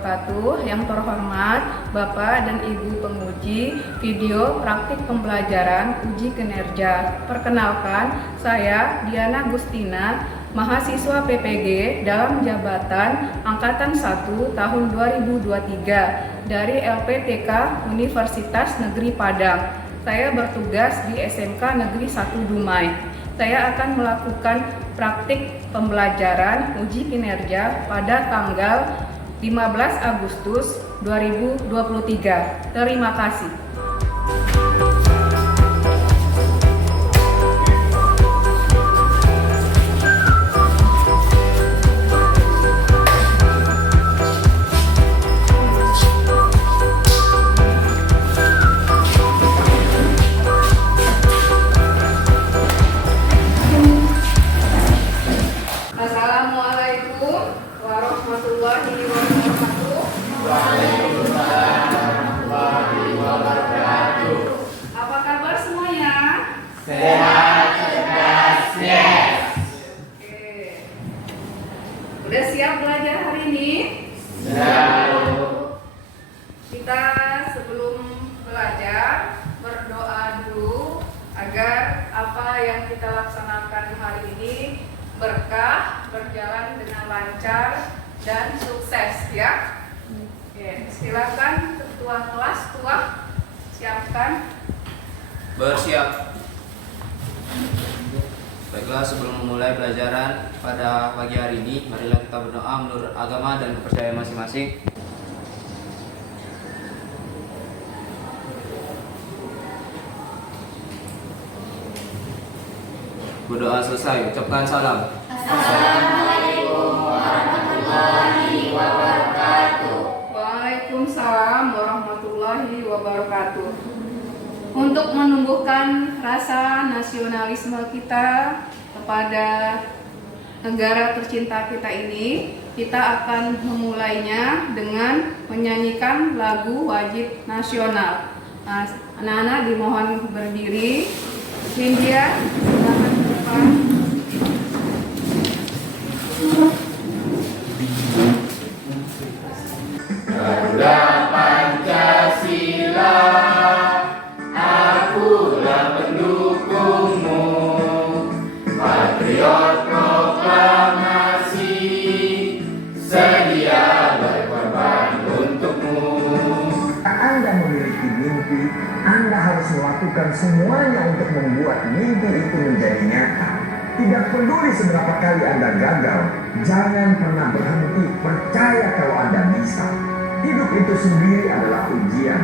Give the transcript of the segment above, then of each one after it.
wabarakatuh. Yang terhormat Bapak dan Ibu penguji video praktik pembelajaran uji kinerja. Perkenalkan, saya Diana Gustina, mahasiswa PPG dalam jabatan Angkatan 1 tahun 2023 dari LPTK Universitas Negeri Padang. Saya bertugas di SMK Negeri 1 Dumai. Saya akan melakukan praktik pembelajaran uji kinerja pada tanggal 15 Agustus 2023. Terima kasih. Assalamualaikum warahmatullahi wabarakatuh. Waalaikumsalam warahmatullahi wabarakatuh. Apa kabar semuanya? Sehat, cerdas, yes. Oke. Udah siap belajar hari ini? Siap. Kita sebelum belajar berdoa dulu agar apa yang kita laksanakan hari ini berkah, berjalan dengan lancar dan sukses ya. Oke, silakan ketua kelas, tua siapkan. Bersiap. Baiklah, sebelum memulai pelajaran pada pagi hari ini, marilah kita berdoa menurut agama dan kepercayaan masing-masing. Berdoa selesai, ucapkan salam. Assalamualaikum warahmatullahi wabarakatuh. Waalaikumsalam warahmatullahi wabarakatuh. Untuk menumbuhkan rasa nasionalisme kita kepada negara tercinta kita ini, kita akan memulainya dengan menyanyikan lagu wajib nasional. Nah, anak-anak dimohon berdiri. Hindia, silakan ke depan. Garuda Pancasila, akulah pendukungmu, patriot proklamasi, sedia berkorban untukmu. Anda memiliki mimpi, Anda harus melakukan semuanya untuk membuat mimpi itu menjadi nyata. Tidak peduli seberapa kali Anda gagal, jangan pernah berhenti percaya kalau Anda bisa. Hidup itu sendiri adalah ujian.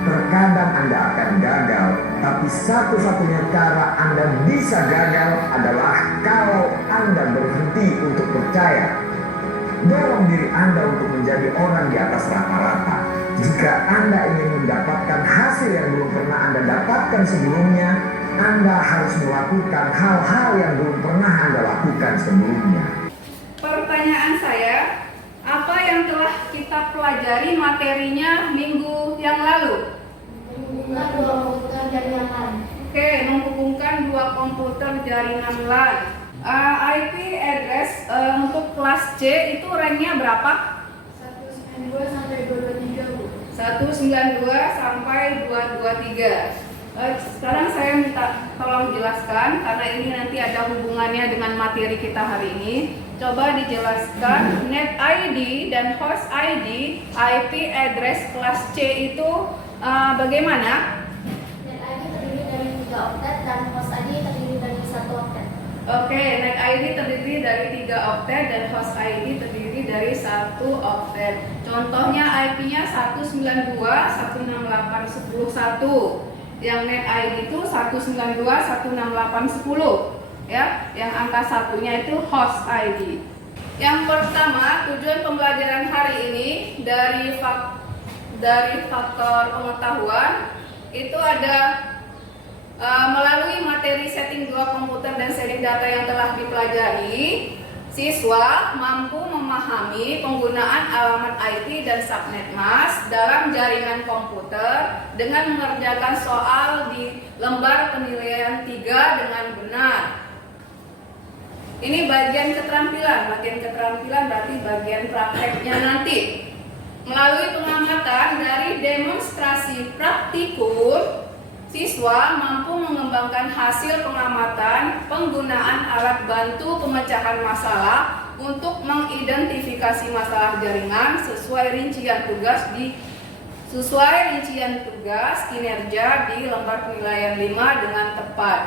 Terkadang Anda akan gagal, tapi satu-satunya cara Anda bisa gagal adalah kalau Anda berhenti untuk percaya. Dorong diri Anda untuk menjadi orang di atas rata-rata. Jika Anda ingin mendapatkan hasil yang belum pernah Anda dapatkan sebelumnya, Anda harus melakukan hal-hal yang belum pernah Anda lakukan sebelumnya. Pertanyaan saya, apa yang telah kita pelajari materinya minggu yang lalu? Menghubungkan dua komputer jaringan LAN. Oke, menghubungkan dua komputer jaringan LAN. IP address untuk kelas C itu ranknya berapa? 192 sampai 223, Bu. 192 sampai 223. Sekarang saya minta tolong jelaskan karena ini nanti ada hubungannya dengan materi kita hari ini. Coba dijelaskan net ID dan host ID IP address kelas C itu bagaimana? Net ID terdiri dari 3 oktet dan host ID terdiri dari 1 oktet. Oke, net ID terdiri dari 3 oktet dan host ID terdiri dari 1 oktet. Contohnya IP-nya 192.168.10.1. Yang net ID itu 192.168.10. Ya, yang angka satunya itu host ID. Yang pertama, tujuan pembelajaran hari ini dari faktor pengetahuan itu ada melalui materi setting dua komputer dan sharing data yang telah dipelajari, siswa mampu memahami penggunaan alamat IP dan subnet mask dalam jaringan komputer dengan mengerjakan soal di lembar penilaian 3 dengan benar. Ini bagian keterampilan berarti bagian prakteknya nanti. Melalui pengamatan dari demonstrasi praktikum, siswa mampu mengembangkan hasil pengamatan penggunaan alat bantu pemecahan masalah untuk mengidentifikasi masalah jaringan sesuai rincian tugas kinerja di lembar penilaian 5 dengan tepat.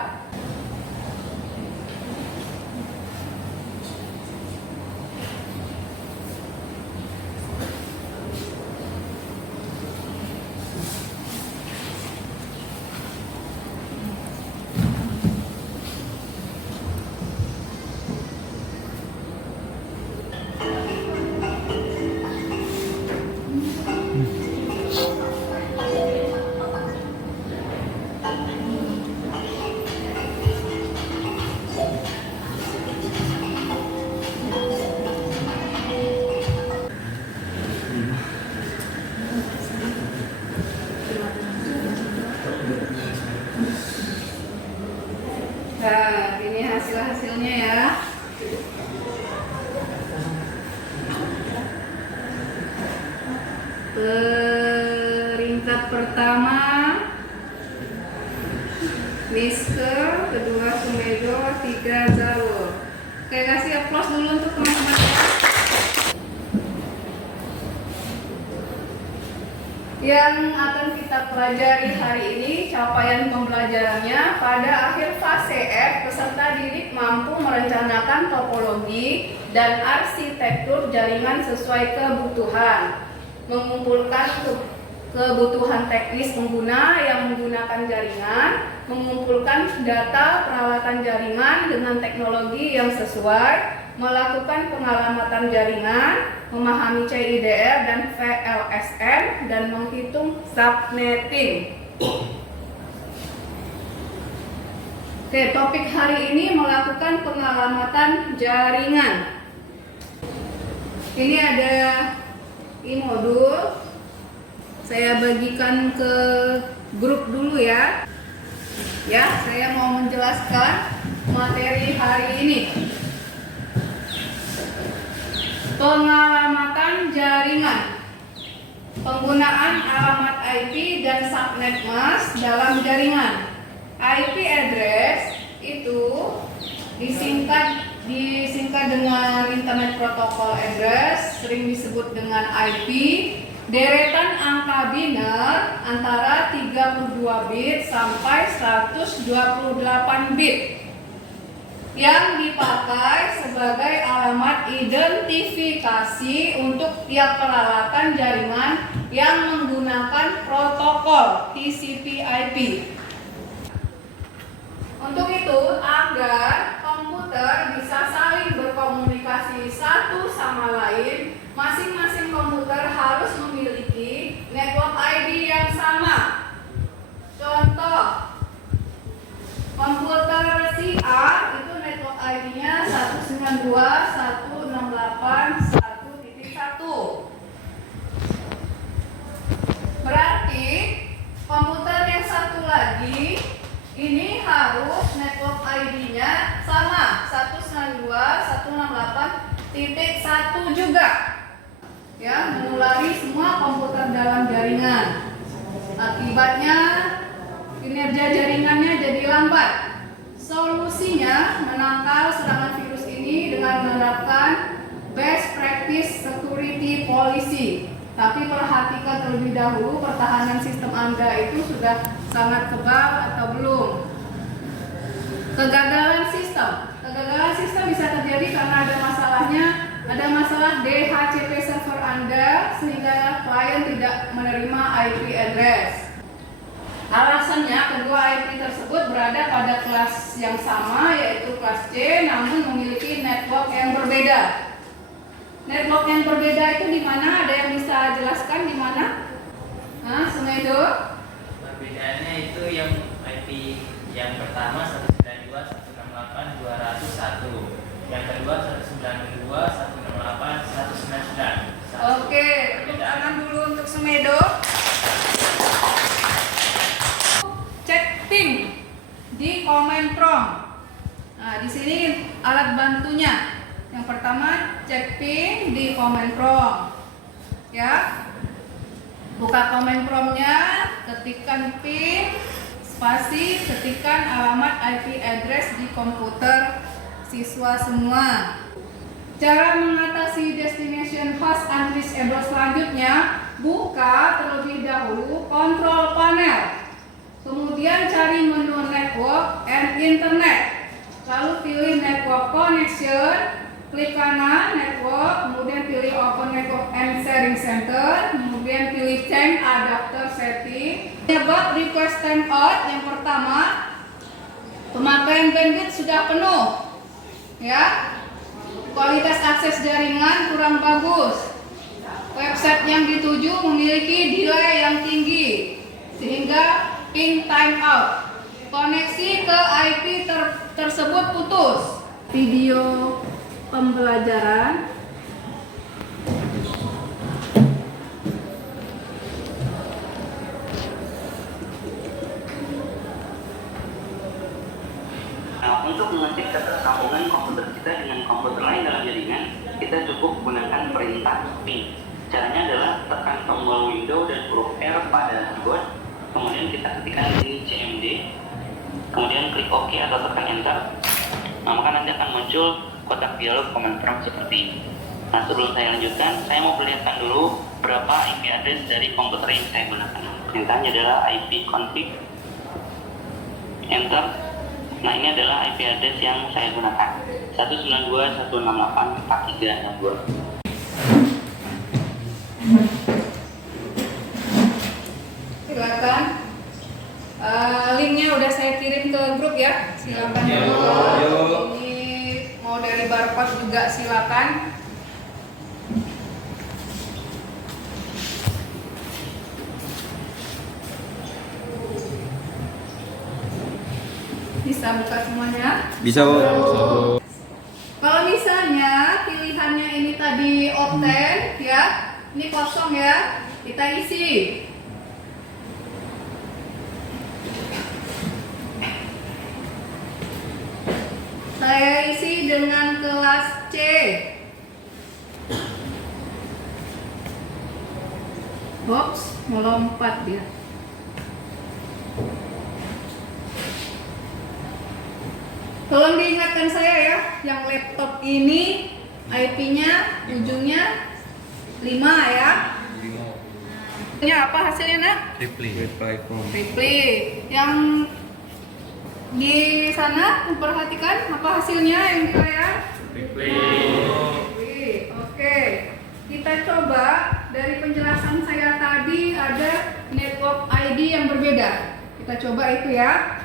Nah, ini hasil-hasilnya ya. Peringkat pertama Misker, kedua Sumedo, 3 Zalur. Oke, kasih aplaus dulu untuk teman-teman ya. Yang akan kita pelajari hari ini capaian pembelajarannya pada akhir fase F, peserta didik mampu merencanakan topologi dan arsitektur jaringan sesuai kebutuhan, mengumpulkan kebutuhan teknis pengguna yang menggunakan jaringan, mengumpulkan data peralatan jaringan dengan teknologi yang sesuai, melakukan pengalamatan jaringan, memahami CIDR dan VLSN, dan menghitung subnetting. Oke, topik hari ini melakukan pengalamatan jaringan. Ini ada modul. Saya bagikan ke grup dulu ya. Ya, saya mau menjelaskan materi hari ini. Pengalamatan jaringan. Penggunaan alamat IP dan subnet mask dalam jaringan. IP address itu disingkat dengan Internet Protocol Address, sering disebut dengan IP. Deretan angka biner antara 32 bit sampai 128 bit yang dipakai sebagai alamat identifikasi untuk tiap peralatan jaringan yang menggunakan protokol TCP/IP. Untuk itu, agar komputer bisa saling berkomunikasi satu sama lain, masing-masing komputer harus memiliki network ID yang sama. Contoh, komputer si A itu network ID-nya 192.168.1.1. Berarti komputer yang satu lagi ini harus network ID-nya sama 192.168.1 juga. Ya, menulari semua komputer dalam jaringan. Akibatnya kinerja jaringannya jadi lambat. Solusinya menangkal serangan virus ini dengan menerapkan best practice security policy. Tapi perhatikan terlebih dahulu pertahanan sistem Anda itu sudah sangat kebal atau belum. Kegagalan sistem bisa terjadi karena ada masalah DHCP server Anda sehingga klien tidak menerima IP address. Alasannya, kedua IP tersebut berada pada kelas yang sama, yaitu kelas C, namun memiliki network yang berbeda. Network yang berbeda itu di mana? Ada yang bisa jelaskan di mana? Sumedo? Perbedaannya itu yang IP yang pertama 192.168.201, yang kedua 192.168.199. Oke, tepuk tangan dulu untuk Sumedo. Cek ping di command prompt. Nah, di sini alat bantunya. Yang pertama, cek ping di command prompt. Ya. Buka comment prompt-nya, ketikkan PIN, spasi, ketikkan alamat IP address di komputer siswa semua. Cara mengatasi destination host unreachable selanjutnya, buka terlebih dahulu control panel. Kemudian cari menu network and internet. Lalu pilih network connection. Klik kanan network, kemudian pilih open network and sharing center, kemudian pilih change adapter setting. Penyebab request timeout yang pertama, pemakaian bandwidth sudah penuh, ya. Kualitas akses jaringan kurang bagus. Website yang dituju memiliki delay yang tinggi, sehingga ping timeout. Koneksi ke IP tersebut putus. Video pembelajaran untuk mengecek ketersambungan komputer kita dengan komputer lain dalam jaringan, kita cukup gunakan perintah ping. Caranya adalah tekan tombol window dan huruf R pada keyboard, kemudian kita ketikkan di CMD, kemudian klik OK atau tekan Enter. Nah, maka nanti akan muncul kotak dialog command prompt seperti ini. Nah, sebelum saya lanjutkan, saya mau perlihatkan dulu berapa IP address dari komputer yang saya gunakan. Perintahnya adalah IP config, Enter. Nah, ini adalah IP address yang saya gunakan, 192.168.43.62. Silakan. Linknya udah saya kirim ke grup ya. Silakan. Ini mau dari Barpas juga silakan. Bisa buka semuanya? Bisa, Bu. Kalau misalnya pilihannya ini tadi opten ya, ini kosong ya, kita isi. Saya isi dengan kelas C. Oops, melompat dia. Tolong diingatkan saya ya, yang laptop ini IP-nya ujungnya 5 ya. Ini apa hasilnya, Nak? Reply. Yang di sana memperhatikan apa hasilnya yang di layar? Reply. Oke. Kita coba dari penjelasan saya tadi ada network ID yang berbeda. Kita coba itu ya.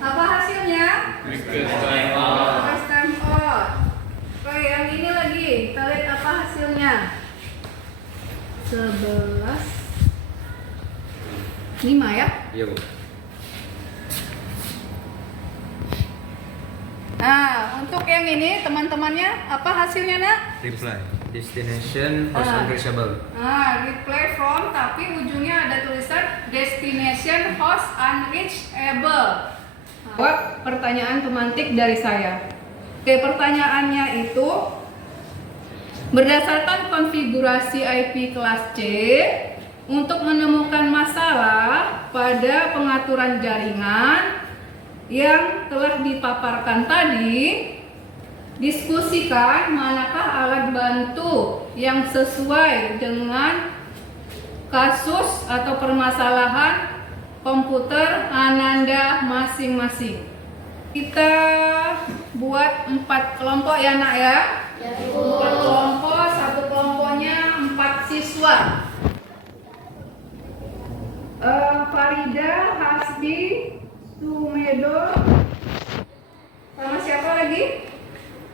Apa hasilnya? Request timeout. Oke, yang ini lagi. Kita lihat apa hasilnya. 11 5 ya? Iya, Bu. Nah, untuk yang ini teman-temannya apa hasilnya, Nak? Reply. Destination host unreachable. Nah, reply from tapi ujungnya ada tulisan destination host unreachable. Jawab pertanyaan pemantik dari saya. Oke, pertanyaannya itu berdasarkan konfigurasi IP kelas C untuk menemukan masalah pada pengaturan jaringan yang telah dipaparkan tadi, diskusikan manakah alat bantu yang sesuai dengan kasus atau permasalahan komputer Ananda masing-masing. Kita buat 4 kelompok ya, Nak ya. 4 kelompok, satu kelompoknya 4 siswa. Farida, Hasbi, Sumedo, sama siapa lagi?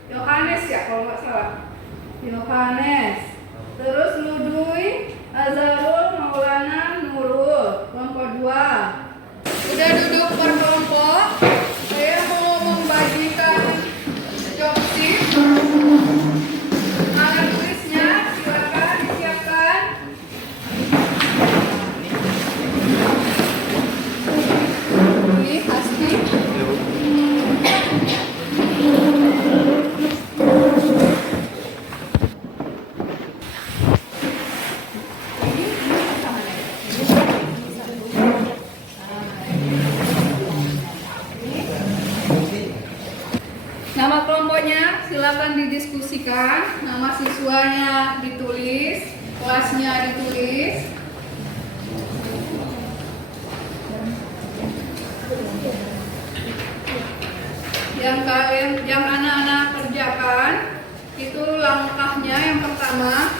Yohanes ya kalau nggak salah. Yohanes. Terus Ludui, Azharul, Maulana, Nurul. Kelompok 2. Udah duduk per kelompok. Saya mau membagikan job sheet. Alat tulisnya silakan disiapkan. Ini Hasbi. silakan didiskusikan. Nama siswanya ditulis, kelasnya ditulis. Yang anak-anak kerjakan itu langkahnya yang pertama,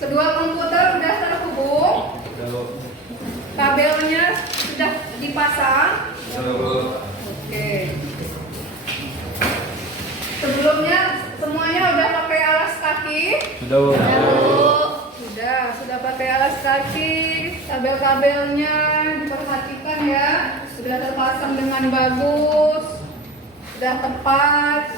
kedua komputer sudah terhubung, kabelnya sudah dipasang. Oke. Sebelumnya semuanya udah pakai alas kaki. Sudah pakai alas kaki. Kabel-kabelnya diperhatikan ya, sudah terpasang dengan bagus, sudah tepat.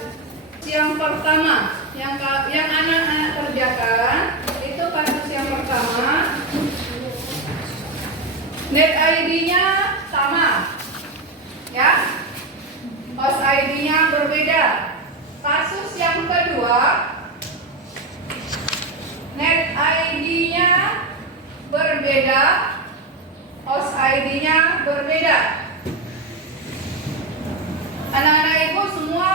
Yang pertama, yang anak-anak kerjakan itu kasus yang pertama. Net ID-nya sama, ya. Host ID-nya berbeda. Kasus yang kedua, net ID-nya berbeda, host ID-nya berbeda. Anak-anak ibu semua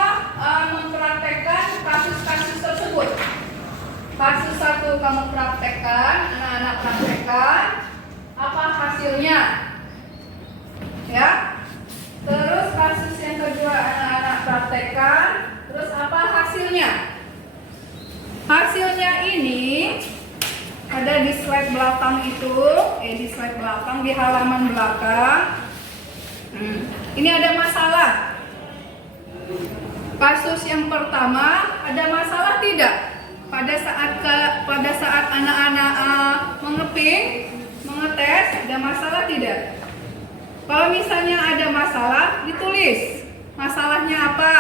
mempraktekkan kasus-kasus tersebut. Kasus satu kamu praktekkan, anak-anak praktekkan. Apa hasilnya? Ya. Terus kasus yang kedua anak-anak praktekkan. Terus apa hasilnya? Hasilnya ini ada di slide belakang itu, di slide belakang, di halaman belakang. Ini ada masalah. Kasus yang pertama ada masalah tidak? Pada saat anak-anak mengeping, mengetes, ada masalah tidak? Kalau misalnya ada masalah, ditulis masalahnya apa.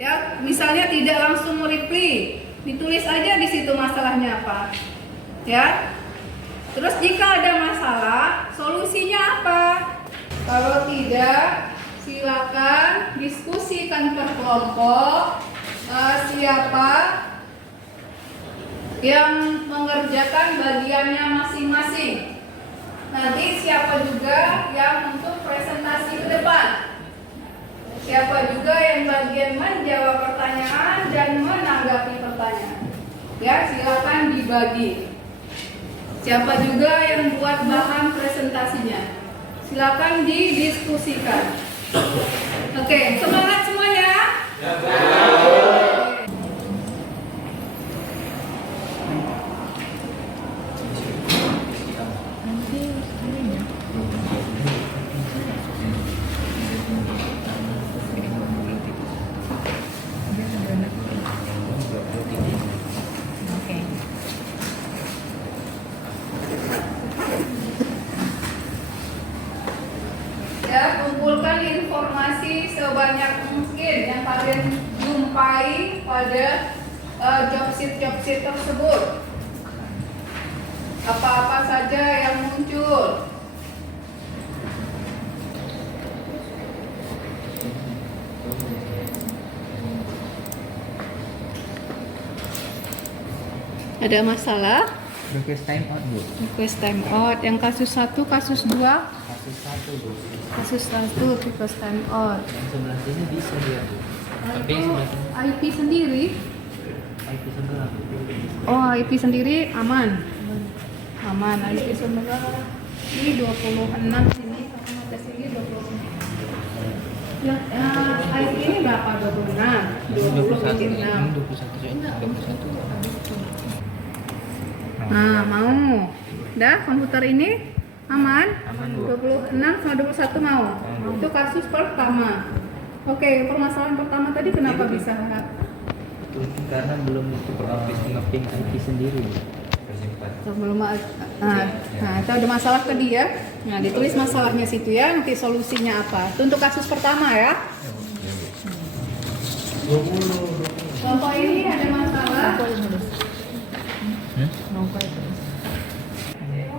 Ya, misalnya tidak langsung reply, ditulis aja di situ masalahnya apa. Ya. Terus jika ada masalah, solusinya apa? Kalau tidak, silakan diskusikan per kelompok siapa yang mengerjakan bagiannya masing-masing. Nanti siapa juga yang untuk presentasi ke depan. Siapa juga yang bagian menjawab pertanyaan dan menanggapi pertanyaan. Ya, silakan dibagi. Siapa juga yang buat bahan presentasinya. Silakan didiskusikan. Oke, semangat semuanya. Ya, kumpulkan informasi sebanyak mungkin yang kalian jumpai pada job sheet tersebut. Apa-apa saja yang muncul. Ada masalah? Request time out, Bu. Request time out. Yang kasus 1, kasus 2. Kasus 1, Bu. Kasus 1 request time out. Yang sebelah sini bisa dia, Bu. Tapi yang sebelah sini IP sendiri. IP sebelah, Bu. Oh, IP sendiri aman. Aman. IP sebelah ini 26 sini sama tes ini 26. Ya, IP ini berapa? 26. 20 21. Nah, mau. Dah komputer ini aman? 26 sama 21 mau. Itu kasus pertama. Oke, permasalahan pertama tadi kenapa bisa? Karena belum ngeping IP sendiri. Belum itu ada masalah ke dia. Nah, ditulis masalahnya situ ya, nanti solusinya apa. Itu untuk kasus pertama ya. Kelompok ini ada masalah.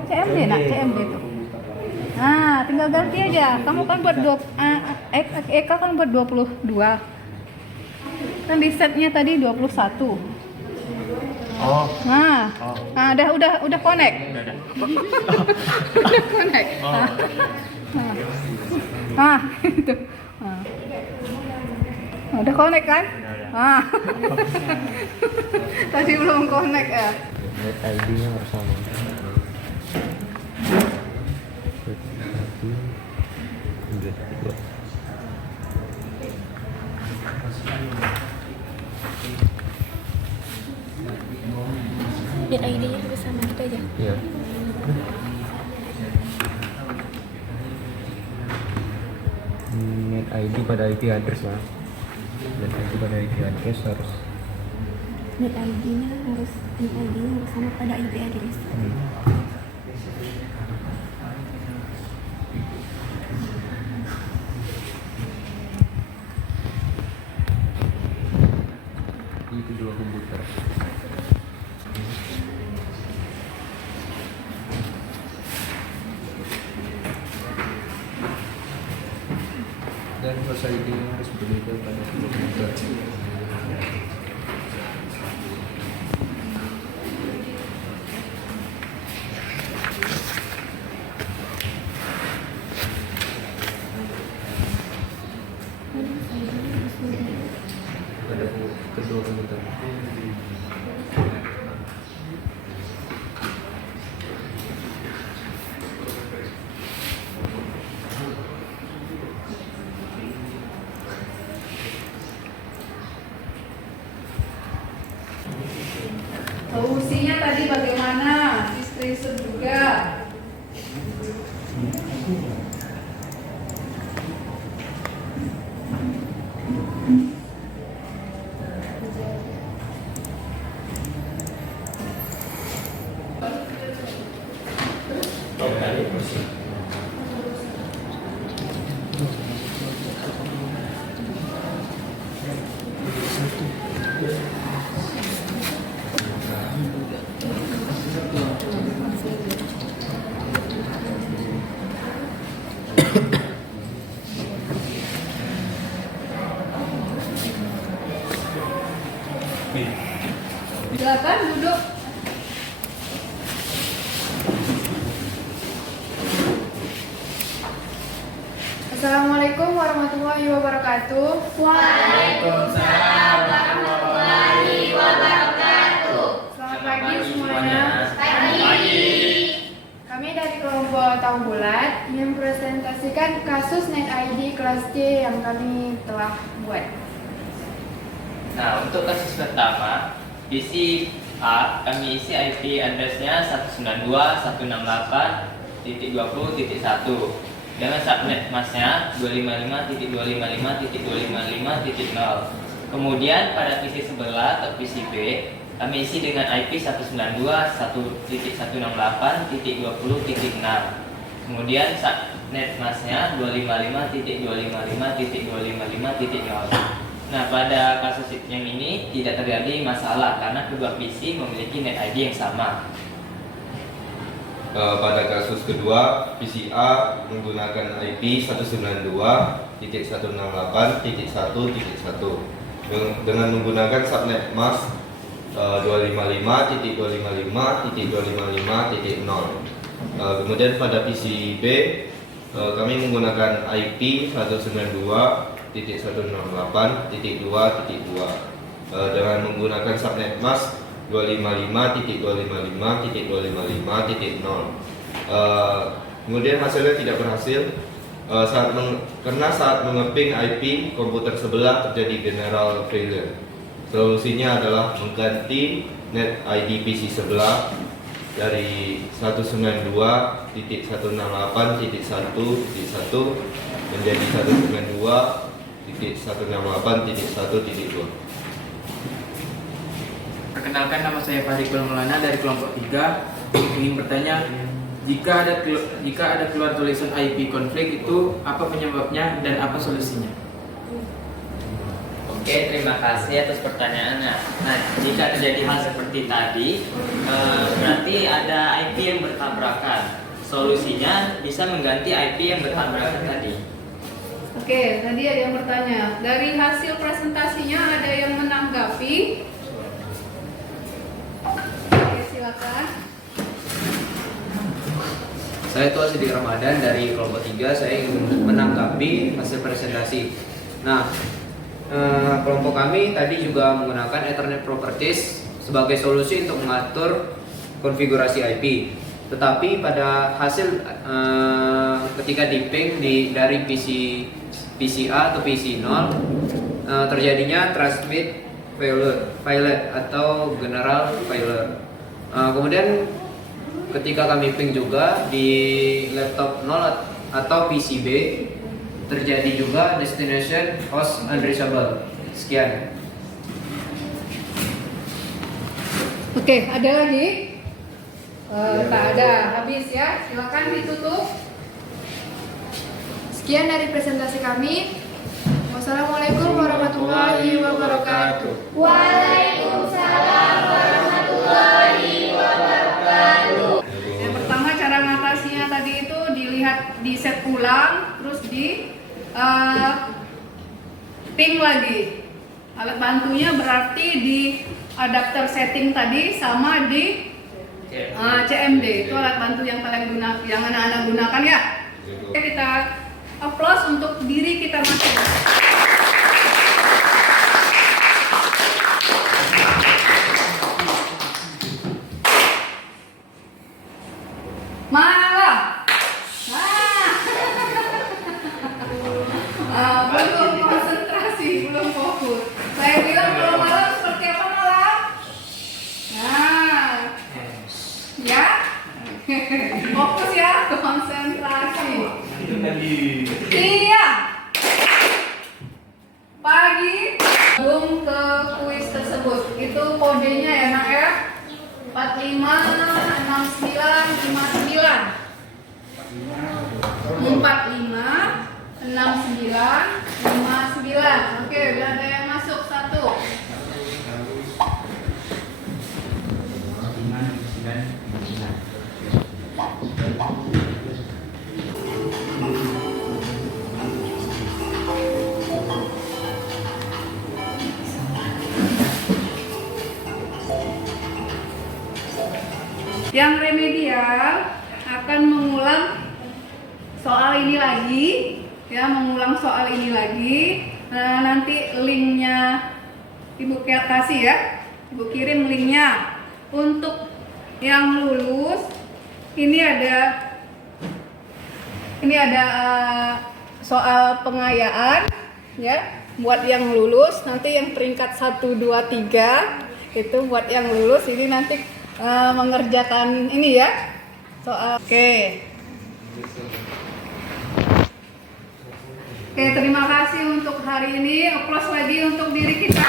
CMD nak, CMD tuh. Nah, tinggal ganti aja. Kamu kan buat Eka kan buat 22. Kan di setnya tadi 21. Oh. Nah, udah connect. Udah connect. Nah, itu. Nah. Udah connect kan? Udah. Ah. Tadi belum connect ya. Net ID-nya harus sama. Dan ID-nya harus sama gitu aja. Iya. Net ID pada IP address lah. Net ID pada IP address harus. Net ID-nya harus sama pada IP address. Itu dua komputer. Dan host ID harus berbeda pada kedua komputer. Pada kedua komputer. Solusinya tadi bagaimana? Istri juga. Silakan duduk. Assalamualaikum warahmatullahi wabarakatuh. Waalaikumsalam warahmatullahi wabarakatuh. Selamat pagi semuanya. Pagi. Kami dari kelompok Tahu Bulat mempresentasikan kasus Net ID kelas C yang kami telah buat. Nah, untuk kasus pertama, PC A kami isi IP address-nya 192.168.20.1 dengan subnet masnya 255.255.255.0. Kemudian pada PC sebelah atau PC B kami isi dengan IP 192.168.20.6. Kemudian subnet masnya 255.255.255.0. Nah, pada kasus yang ini tidak terjadi masalah karena kedua PC memiliki net ID yang sama. Pada kasus kedua, PCA menggunakan IP 192.168.1.1 dengan menggunakan subnet mask 255.255.255.0. Kemudian pada PC B kami menggunakan IP 192.168.2.2 dengan menggunakan subnet mask 255.255.255.0. Kemudian hasilnya tidak berhasil karena saat mengeping IP komputer sebelah terjadi general failure. Solusinya adalah mengganti net ID PC sebelah dari 192.168.1.1 menjadi 192.168.1.2. Perkenalkan, nama saya Fahriqul Maulana dari kelompok 3. Ingin bertanya, jika ada keluar tulisan IP konflik itu apa penyebabnya dan apa solusinya? Oke, terima kasih atas pertanyaannya. Nah, jika terjadi hal seperti tadi, berarti ada IP yang bertabrakan. Solusinya bisa mengganti IP yang bertabrakan tadi. Oke, tadi ada yang bertanya. Dari hasil presentasinya ada yang menanggapi? Oke, silakan. Saya Tua Sidik Ramadan dari kelompok 3. Saya ingin menanggapi hasil presentasi. Nah, kelompok kami tadi juga menggunakan Ethernet Properties sebagai solusi untuk mengatur konfigurasi IP. Tetapi pada hasil ketika di-ping dari PC A atau PC 0 terjadinya transmit failure atau general failure. Kemudian ketika kami ping juga di laptop 0 atau PC B terjadi juga destination host unreachable. Sekian. Oke, ada lagi? Tak ada, habis ya. Silakan ditutup. Sekian dari presentasi kami. Wassalamualaikum warahmatullahi wabarakatuh. Waalaikumsalam warahmatullahi wabarakatuh. Yang pertama cara mengatasinya tadi itu dilihat di set ulang, terus di ping lagi. Alat bantunya berarti di adapter setting tadi sama di CMD. Itu alat bantu yang paling yang anak-anak gunakan ya. Oke, kita applause untuk diri kita masing-masing. Malah, belum konsentrasi, belum fokus. Saya bilang kalau malam seperti apa malam? Nah, ya, fokus ya, konsentrasi. Iya. Pagi belum ke kuis tersebut. Itu kodenya ya nak ya. 456959. 456959. Oke, udah ada yang masuk satu. Yang remedial akan mengulang soal ini lagi, ya, mengulang soal ini lagi. Nah, nanti linknya Ibu kasih ya, Ibu kirim linknya. Untuk yang lulus, ini ada soal pengayaan, ya, buat yang lulus. Nanti yang peringkat 1, 2, 3 itu buat yang lulus. Ini nanti mengerjakan ini ya soal. Oke, terima kasih untuk hari ini. Applause lagi untuk diri kita.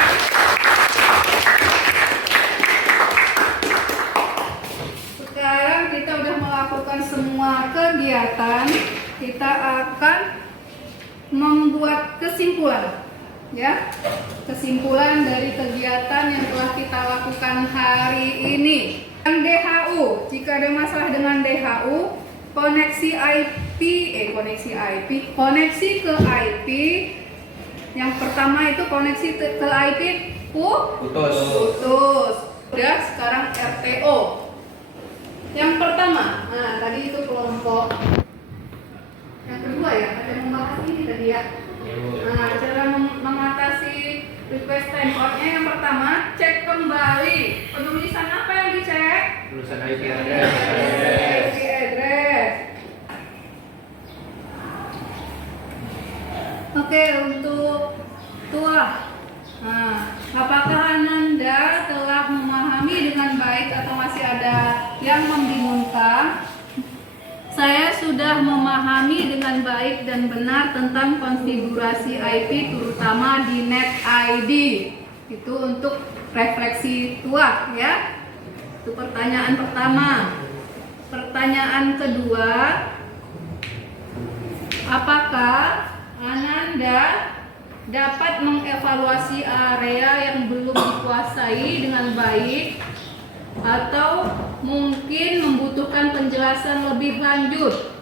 Sekarang kita udah melakukan semua kegiatan. Kita akan membuat kesimpulan, ya, kesimpulan dari kegiatan yang telah kita lakukan hari ini. Yang DHU, jika ada masalah dengan DHU, koneksi ke IP. Yang pertama itu koneksi ke IP putus. Udah, sekarang RTO. Yang pertama, nah tadi itu kelompok. Yang kedua ya, ada yang membahas ini tadi ya. Nah, cara mengatasi request timeout-nya yang pertama, cek kembali penulisan apa yang dicek? Penulisan IP address. Oke, untuk tuah. Nah, apakah Ananda telah memahami dengan baik atau masih ada yang membingungkan? Saya sudah memahami dengan baik dan benar tentang konfigurasi IP, terutama di NetID. Itu untuk refleksi tuah ya. Itu pertanyaan pertama. Pertanyaan kedua, apakah Ananda dapat mengevaluasi area yang belum dikuasai dengan baik atau mungkin membutuhkan penjelasan lebih lanjut?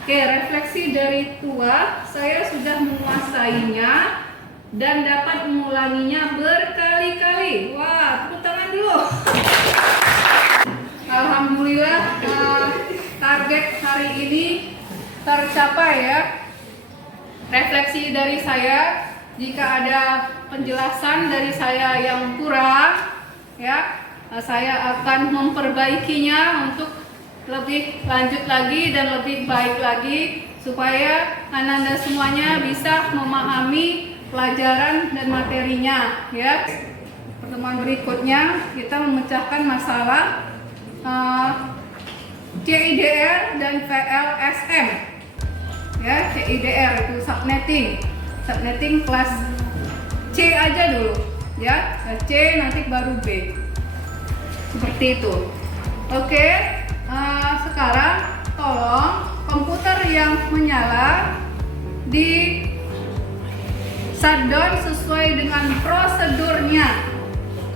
Oke, refleksi dari tuah, saya sudah menguasainya dan dapat mengulanginya berkali-kali. Wah, tepuk tangan dulu. Alhamdulillah, target hari ini tercapai ya. Refleksi dari saya Jika ada penjelasan dari saya yang kurang, ya, saya akan memperbaikinya untuk lebih lanjut lagi dan lebih baik lagi supaya Anda semuanya bisa memahami pelajaran dan materinya, ya. Pertemuan berikutnya kita memecahkan masalah CIDR dan VLSM. Ya, CIDR itu subnetting kelas C aja dulu, ya. C nanti baru B. Seperti itu. Oke, sekarang tolong komputer yang menyala di shutdown sesuai dengan prosedurnya.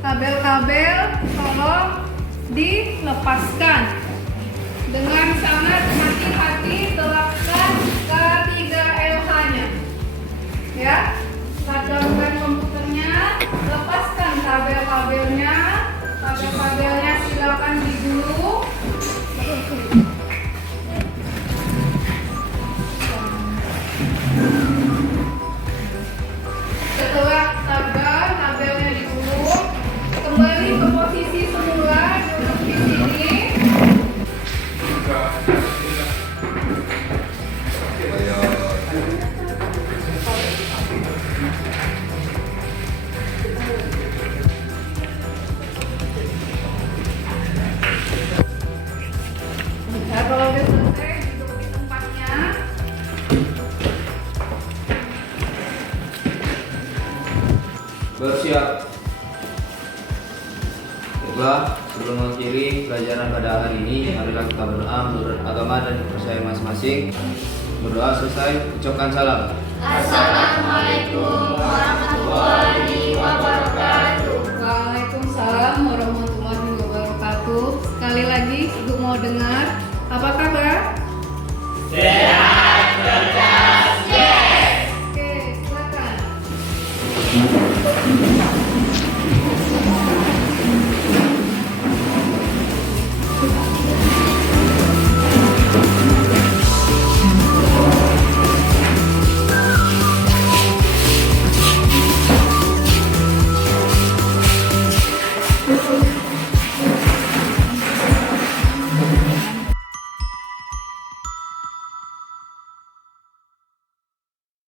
Kabel-kabel tolong dilepaskan dengan sangat hati-hati. Terapkan K3LH-nya, ya. Shutdownkan komputernya, lepaskan kabel-kabelnya. Kabel-kabelnya silakan digulung. Setelah kabelnya digulung, kembali ke posisi semula, duduk di sini. Ya, kalau udah selesai, duduk di tempatnya. Bersiap. Baiklah, sebelum mengakhiri pelajaran pada hari ini, marilah kita berdoa menurut agama dan kepercayaan masing-masing. Berdoa selesai, ucapkan salam. Assalamualaikum warahmatullahi wabarakatuh. Waalaikumsalam warahmatullahi wabarakatuh. Sekali lagi, Ibu mau dengar apa kabar? Sehat, berkah.